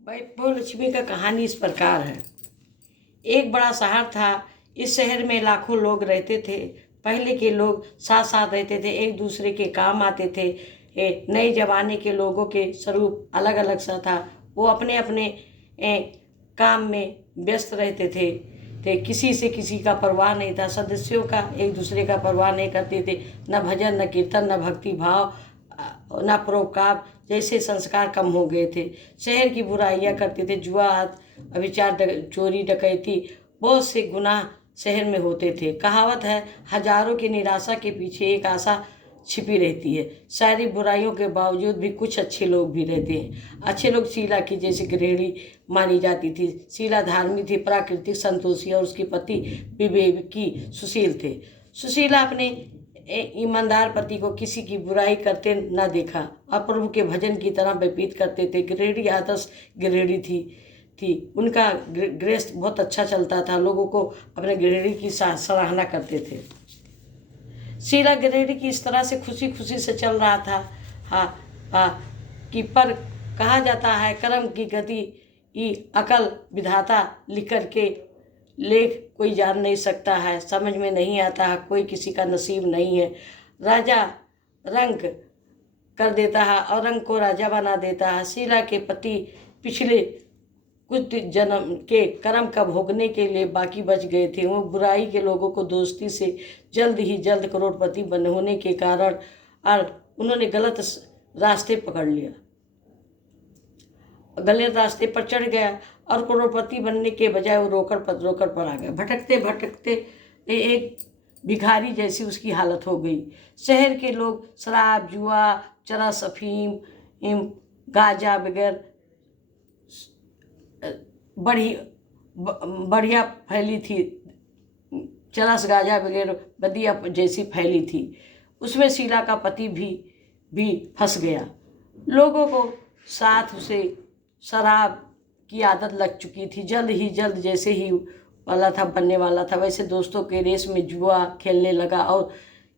वैभव लक्ष्मी का कहानी इस प्रकार है। एक बड़ा शहर था। इस शहर में लाखों लोग रहते थे। पहले के लोग साथ साथ रहते थे, एक दूसरे के काम आते थे। नए जमाने के लोगों के स्वरूप अलग अलग सा था। वो अपने अपने काम में व्यस्त रहते थे। किसी से किसी का परवाह नहीं था। सदस्यों का एक दूसरे का परवाह नहीं करते थे। न भजन, न कीर्तन, न भक्ति भाव, न परोपकार जैसे संस्कार कम हो गए थे। शहर की बुराइयां करते थे। जुआ, व्यभिचार, चोरी, डकैती, बहुत से गुनाह शहर में होते थे। कहावत है, हजारों की निराशा के पीछे एक आशा छिपी रहती है। सारी बुराइयों के बावजूद भी कुछ अच्छे लोग भी रहते हैं। अच्छे लोग शीला की जैसी गृहिणी मानी जाती थी। शीला धार्मिक थी, प्राकृतिक, संतोषी और उसके पति विवेकी सुशील थे। सुशीला अपने ईमानदार पति को किसी की बुराई करते न देखा और प्रभु के भजन की तरह व्यतीत करते थे। गृहिणी आदर्श गृहिणी थी। उनका गृहस्थ बहुत अच्छा चलता था। लोगों को अपने गृहिणी की सराहना करते थे। शीला गृहिणी की इस तरह से खुशी खुशी से चल रहा था। कि पर कहा जाता है, कर्म की गति अकल विधाता लिख करके लेख कोई जान नहीं सकता है, समझ में नहीं आता है, कोई किसी का नसीब नहीं है। राजा रंग कर देता है और रंग को राजा बना देता है। शीला के पति पिछले कुछ जन्म के कर्म का भोगने के लिए बाकी बच गए थे। वो बुराई के लोगों को दोस्ती से जल्द ही जल्द करोड़पति होने के कारण और उन्होंने गलत रास्ते पकड़ लिया, गलत रास्ते पर चढ़ गया और करोड़पति बनने के बजाय वो रोकड़ पर आ गया। भटकते भटकते एक भिखारी जैसी उसकी हालत हो गई। शहर के लोग शराब, जुआ, चरस, अफीम, गांजा वगैरह बढ़िया फैली थी। चरस, गांजा वगैरह बदिया जैसी फैली थी। उसमें शीला का पति भी फंस गया। लोगों को साथ उसे शराब की आदत लग चुकी थी। जल्द ही जल्द जैसे ही वाला था बनने वाला था, वैसे दोस्तों के रेस में जुआ खेलने लगा और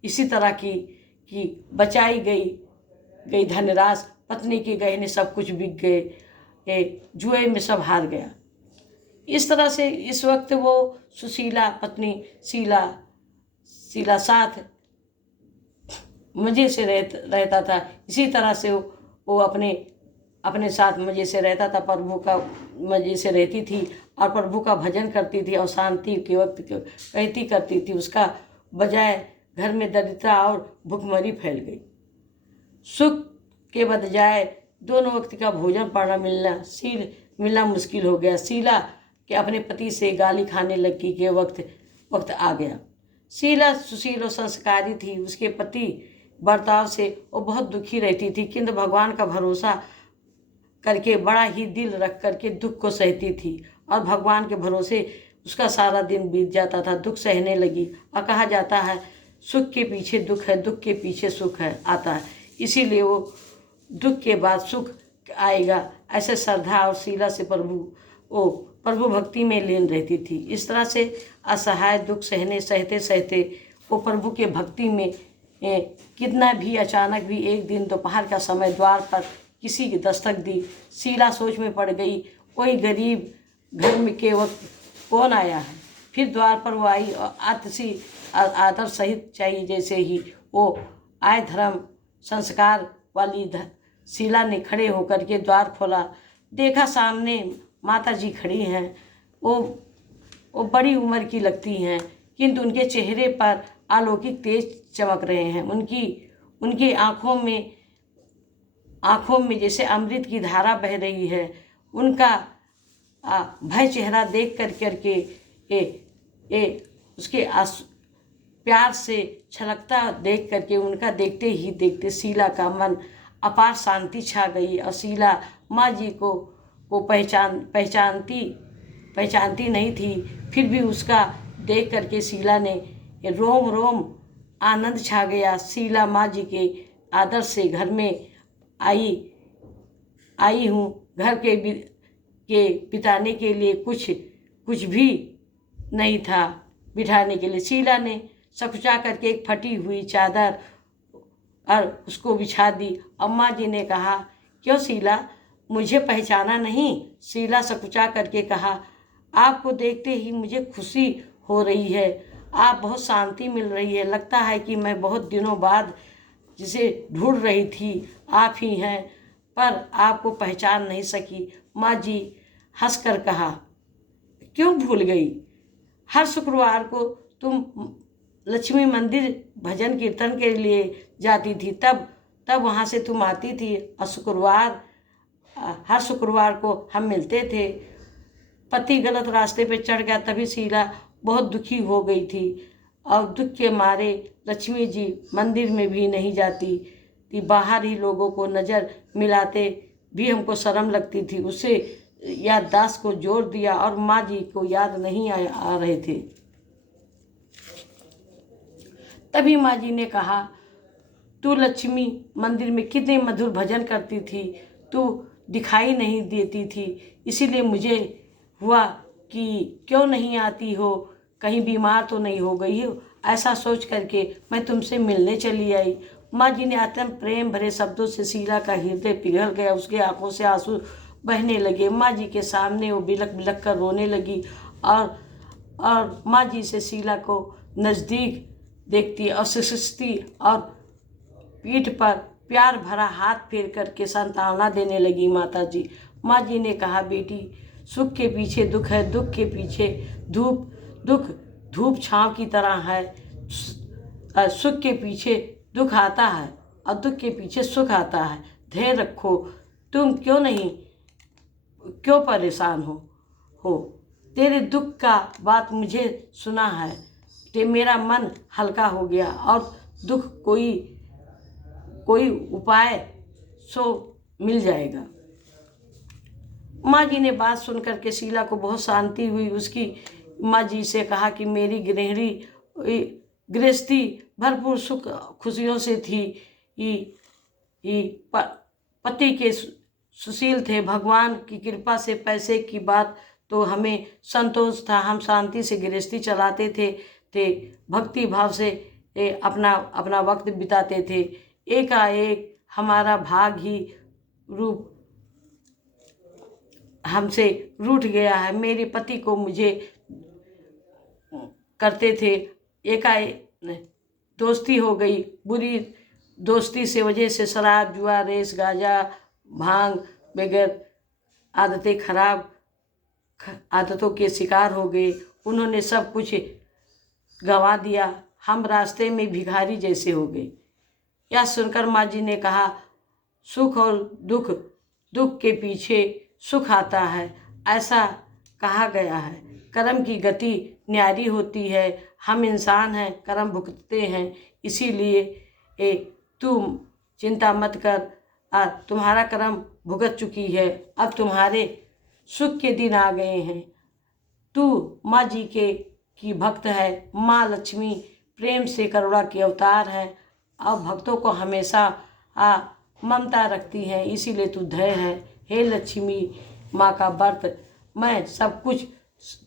इसी तरह की बचाई गई धनराशि, पत्नी के गहने सब कुछ बिक गए। जुए में सब हार गया। इस तरह से इस वक्त वो सुशीला पत्नी शीला साथ मज़े से रहता था। इसी तरह से वो अपने साथ मज़े से रहता था। प्रभु का मज़े से रहती थी और प्रभु का भजन करती थी और शांति के वक्त कहती करती थी। उसका बजाय घर में दरिद्रता और भुखमरी फैल गई। सुख के बजाय दोनों वक्त का भोजन पाना मिलना मुश्किल हो गया। शीला के अपने पति से गाली खाने लगी के वक्त आ गया। शीला सुशील और संस्कारी थी। उसके पति बर्ताव से वो बहुत दुखी रहती थी, किंतु भगवान का भरोसा करके बड़ा ही दिल रख करके दुख को सहती थी और भगवान के भरोसे उसका सारा दिन बीत जाता था। दुख सहने लगी और कहा जाता है, सुख के पीछे दुख है, दुख के पीछे सुख है आता है। इसीलिए वो दुख के बाद सुख आएगा, ऐसे श्रद्धा और शीला से प्रभु भक्ति में लीन रहती थी। इस तरह से असहाय दुख सहते सहते वो प्रभु के भक्ति में कितना भी अचानक भी एक दिन दोपहर का समय द्वार पर किसी की दस्तक दी। शीला सोच में पड़ गई, कोई गरीब घर में के वक्त कौन आया है। फिर द्वार पर वो आई और आदर सहित चाहिए जैसे ही वो आय, धर्म संस्कार वाली शीला ने खड़े होकर के द्वार खोला। देखा सामने माता जी खड़ी हैं। वो बड़ी उम्र की लगती हैं, किंतु उनके चेहरे पर अलौकिक तेज चमक रहे हैं। उनकी आँखों में जैसे अमृत की धारा बह रही है। उनका भय चेहरा देख करके उसके प्यार से छलकता देख करके उनका देखते ही देखते शीला का मन अपार शांति छा गई और शीला माँ जी को पहचानती नहीं थी। फिर भी उसका देख करके शीला ने रोम रोम आनंद छा गया। शीला माँ जी के आदर से घर में आई हूँ। घर के बिताने के लिए कुछ भी नहीं था बिठाने के लिए। शीला ने सकुचा करके एक फटी हुई चादर और उसको बिछा दी। अम्मा जी ने कहा, क्यों शीला, मुझे पहचाना नहीं? शीला सकुचा करके कहा। आपको देखते ही मुझे खुशी हो रही है। आप बहुत शांति मिल रही है। लगता है कि मैं बहुत दिनों बाद जिसे ढूंढ रही थी आप ही हैं, पर आपको पहचान नहीं सकी। माँ जी हंसकर कहा, क्यों भूल गई? हर शुक्रवार को तुम लक्ष्मी मंदिर भजन कीर्तन के लिए जाती थी, तब तब वहाँ से तुम आती थी और हर शुक्रवार को हम मिलते थे। पति गलत रास्ते पे चढ़ गया, तभी शीला बहुत दुखी हो गई थी और दुख के मारे लक्ष्मी जी मंदिर में भी नहीं जाती थी। बाहर ही लोगों को नज़र मिलाते भी हमको शर्म लगती थी। उसे याददाश्त को जोर दिया और माँ जी को याद नहीं आ रहे थे। तभी माँ जी ने कहा, तू लक्ष्मी मंदिर में कितने मधुर भजन करती थी, तू दिखाई नहीं देती थी, इसीलिए मुझे हुआ कि क्यों नहीं आती हो, कहीं बीमार तो नहीं हो गई हो। ऐसा सोच करके मैं तुमसे मिलने चली आई। माँ जी ने अत्यंत प्रेम भरे शब्दों से शीला का हृदय पिघल गया। उसके आंखों से आंसू बहने लगे। माँ जी के सामने वो बिलक बिलक कर रोने लगी और माँ जी से शीला को नज़दीक देखती और सिसकती और पीठ पर प्यार भरा हाथ फेर करके सांत्वना देने लगी। माँ जी ने कहा, बेटी, सुख के पीछे दुख है, दुख के पीछे दुख धूप छांव की तरह है। सुख के पीछे दुख आता है और दुख के पीछे सुख आता है। धैर्य रखो। तुम क्यों परेशान हो? तेरे दुख का बात मुझे सुना है, ते मेरा मन हल्का हो गया और दुख कोई उपाय सो मिल जाएगा। माँ जी ने बात सुन करके शीला को बहुत शांति हुई। उसकी माँ जी से कहा कि मेरी गृहस्थी भरपूर सुख खुशियों से थी। पति के सुशील थे। भगवान की कृपा से पैसे की बात तो हमें संतोष था। हम शांति से गृहस्थी चलाते थे भक्ति भाव से अपना वक्त बिताते थे। एकाएक हमारा भाग ही रूप हमसे रूठ गया है। मेरे पति को मुझे करते थे, एकाएक दोस्ती हो गई। बुरी दोस्ती से वजह से शराब, जुआ, रेस, गांजा, भांग बगैर खराब आदतों के शिकार हो गए। उन्होंने सब कुछ गंवा दिया। हम रास्ते में भिखारी जैसे हो गए। यह सुनकर माँ जी ने कहा, सुख और दुख के पीछे सुख आता है, ऐसा कहा गया है। कर्म की गति न्यारी होती है। हम इंसान हैं, कर्म भुगतते हैं। इसीलिए तुम चिंता मत कर, तुम्हारा कर्म भुगत चुकी है। अब तुम्हारे सुख के दिन आ गए हैं। तू माँ जी की भक्त है। माँ लक्ष्मी प्रेम से करुणा के अवतार है और भक्तों को हमेशा ममता रखती है, इसीलिए तू धैर्य है। हे लक्ष्मी माँ का व्रत, मैं सब कुछ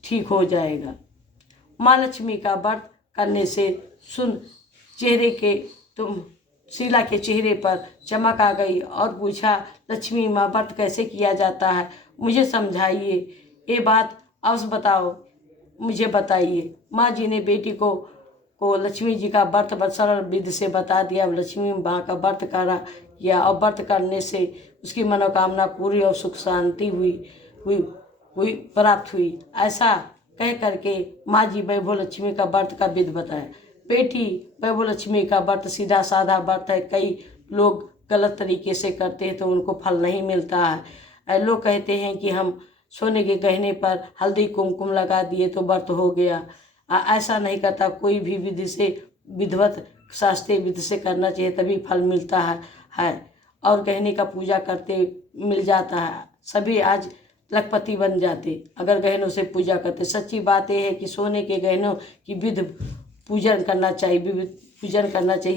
ठीक हो जाएगा। माँ लक्ष्मी का व्रत करने से शीला के चेहरे पर चमक आ गई और पूछा, लक्ष्मी माँ व्रत कैसे किया जाता है, मुझे समझाइए। ये बात अवश्य बताओ, मुझे बताइए। माँ जी ने बेटी को लक्ष्मी जी का व्रत सरल विधि से बता दिया। लक्ष्मी माँ का व्रत किया और व्रत करने से उसकी मनोकामना पूरी और सुख शांति प्राप्त हुई। ऐसा कह करके माँ जी वैभव लक्ष्मी का व्रत का विधि बताया। बेटी, वैभव लक्ष्मी का व्रत सीधा साधा व्रत है। कई लोग गलत तरीके से करते हैं तो उनको फल नहीं मिलता है। लोग कहते हैं कि हम सोने के गहने पर हल्दी कुमकुम लगा दिए तो व्रत हो गया। ऐसा नहीं करता। कोई भी विधि से, विधिवत शास्त्रीय विधि से करना चाहिए, तभी फल मिलता है। और गहने का पूजा करते मिल जाता है। सभी आज लखपति बन जाते अगर गहनों से पूजा करते। सच्ची बात यह है कि सोने के गहनों की विधि पूजन करना चाहिए।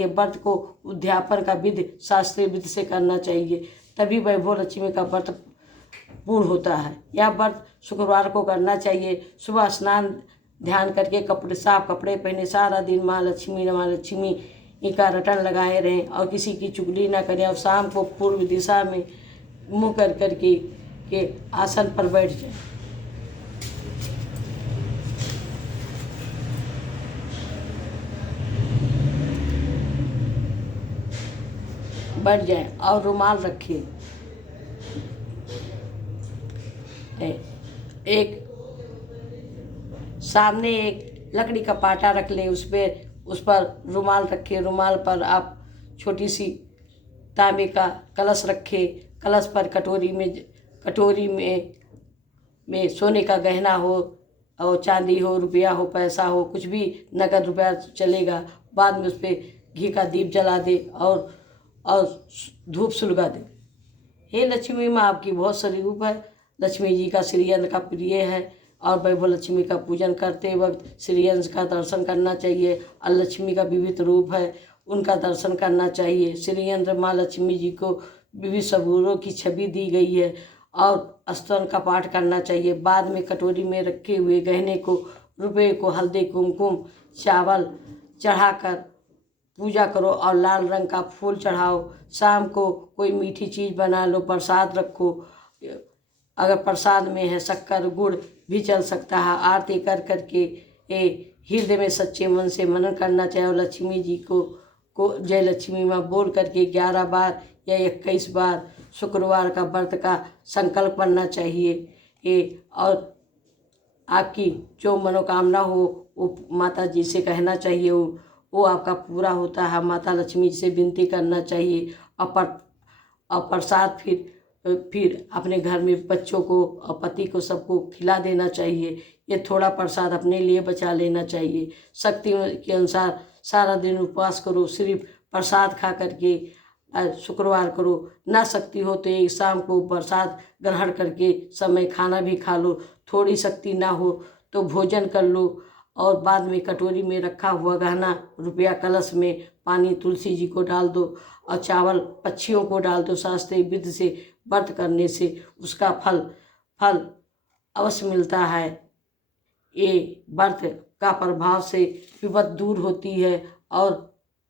व्रत को उद्यापन का विधि शास्त्रीय विधि से करना चाहिए, तभी वैभव लक्ष्मी का व्रत पूर्ण होता है। यह व्रत शुक्रवार को करना चाहिए। सुबह स्नान ध्यान करके साफ कपड़े पहने सारा दिन माँ लक्ष्मी का रटन लगाए रहें और किसी की चुगली ना करें। और शाम को पूर्व दिशा में मुँह कर के आसन पर बैठ जाए। बैठ जाए और रुमाल रखिए। एक सामने एक लकड़ी का पाटा रख ले, उस पर रुमाल रखे। रुमाल पर आप छोटी सी तांबे का कलश रखे। कलश पर कटोरी में सोने का गहना हो और चांदी हो, रुपया हो, पैसा हो, कुछ भी नगद रुपया चलेगा। बाद में उस पर घी का दीप जला दे और धूप सुलगा दे। हे लक्ष्मी माँ, आपकी बहुत सारी रूप है। लक्ष्मी जी का श्री यंत्र का प्रिय है और वैभव लक्ष्मी का पूजन करते वक्त श्री यंत्र का दर्शन करना चाहिए। और लक्ष्मी का विविध रूप है, उनका दर्शन करना चाहिए। श्री यंत्र माँ लक्ष्मी जी को विविध स्वरूपों की छवि दी गई है और स्तवन का पाठ करना चाहिए। बाद में कटोरी में रखे हुए गहने को, रुपये को हल्दी कुमकुम चावल चढ़ाकर पूजा करो और लाल रंग का फूल चढ़ाओ। शाम को कोई मीठी चीज़ बना लो, प्रसाद रखो। अगर प्रसाद में है शक्कर गुड़ भी चल सकता है। आरती कर करके हृदय में सच्चे मन से मनन करना चाहिए और लक्ष्मी जी को जय लक्ष्मी माँ बोल करके 11 बार या 21 बार शुक्रवार का व्रत का संकल्प करना चाहिए। और आपकी जो मनोकामना हो वो माता जी से कहना चाहिए, वो आपका पूरा होता है। माता लक्ष्मी से विनती करना चाहिए और प्रसाद फिर अपने घर में बच्चों को और पति को सबको खिला देना चाहिए। ये थोड़ा प्रसाद अपने लिए बचा लेना चाहिए। शक्ति के अनुसार सारा दिन उपवास करो, सिर्फ प्रसाद खा करके शुक्रवार करो। ना शक्ति हो तो एक शाम को प्रसाद ग्रहण करके समय खाना भी खा लो। थोड़ी शक्ति ना हो तो भोजन कर लो और बाद में कटोरी में रखा हुआ गहना रुपया कलश में पानी तुलसी जी को डाल दो और चावल पक्षियों को डाल दो। शास्त्रीय विधि से व्रत करने से उसका फल अवश्य मिलता है। ये व्रत का प्रभाव से विपद दूर होती है और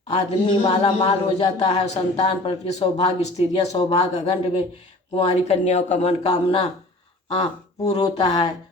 आदमी माला माल हो जाता है। संतान प्रति सौभाग्य, स्त्रियाँ सौभाग्य, अखंड में कुंवारी कन्याओं का मनोकामना पूर्ण होता है।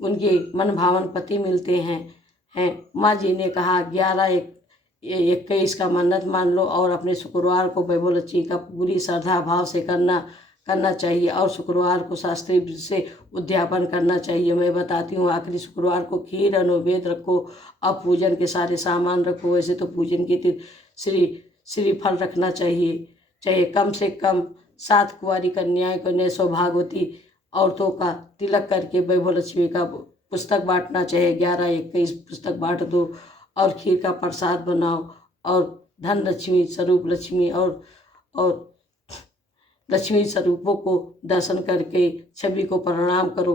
उनके मन भावन पति मिलते हैं। माँ जी ने कहा 11-21 का मन्नत मान लो और अपने शुक्रवार को वैभव लक्ष्मी का पूरी श्रद्धा भाव से करना चाहिए और शुक्रवार को शास्त्रीय विधि से उद्यापन करना चाहिए। मैं बताती हूँ, आखिरी शुक्रवार को खीर नैवेद्य रखो और पूजन के सारे सामान रखो। वैसे तो पूजन के दिन श्रीफल रखना चाहिए। कम से कम 7 कुंवारी कन्याएं कन्या सौभाग्यवती औरतों का तिलक करके वैभव लक्ष्मी का पुस्तक बांटना चाहिए। 11-21 पुस्तक बांट दो और खीर का प्रसाद बनाओ और धन लक्ष्मी स्वरूप लक्ष्मी और लक्ष्मी स्वरूपों को दर्शन करके छवि को प्रणाम करो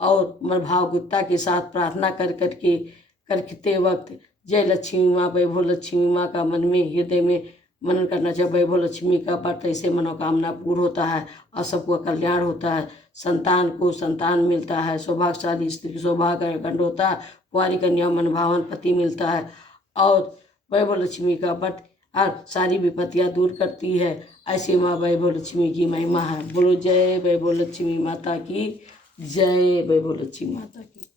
और मन भावुकता के साथ प्रार्थना करते वक्त जय लक्ष्मी माँ वैभव लक्ष्मी माँ का मन में हृदय में मनन करना चाहिए। वैभव लक्ष्मी का व्रत ऐसे मनोकामना पूर्ण होता है और सबको कल्याण होता है। संतान को संतान मिलता है, सौभाग्यशाली स्त्री सौभाग्य अखंड होता है, कुंवारी कन्या मनभावन पति मिलता है और वैभव लक्ष्मी का व्रत सारी विपत्तियाँ दूर करती है। ऐसी माँ वैभव लक्ष्मी की महिमा है। बोलो जय वैभव लक्ष्मी माता की जय, वैभव लक्ष्मी माता की।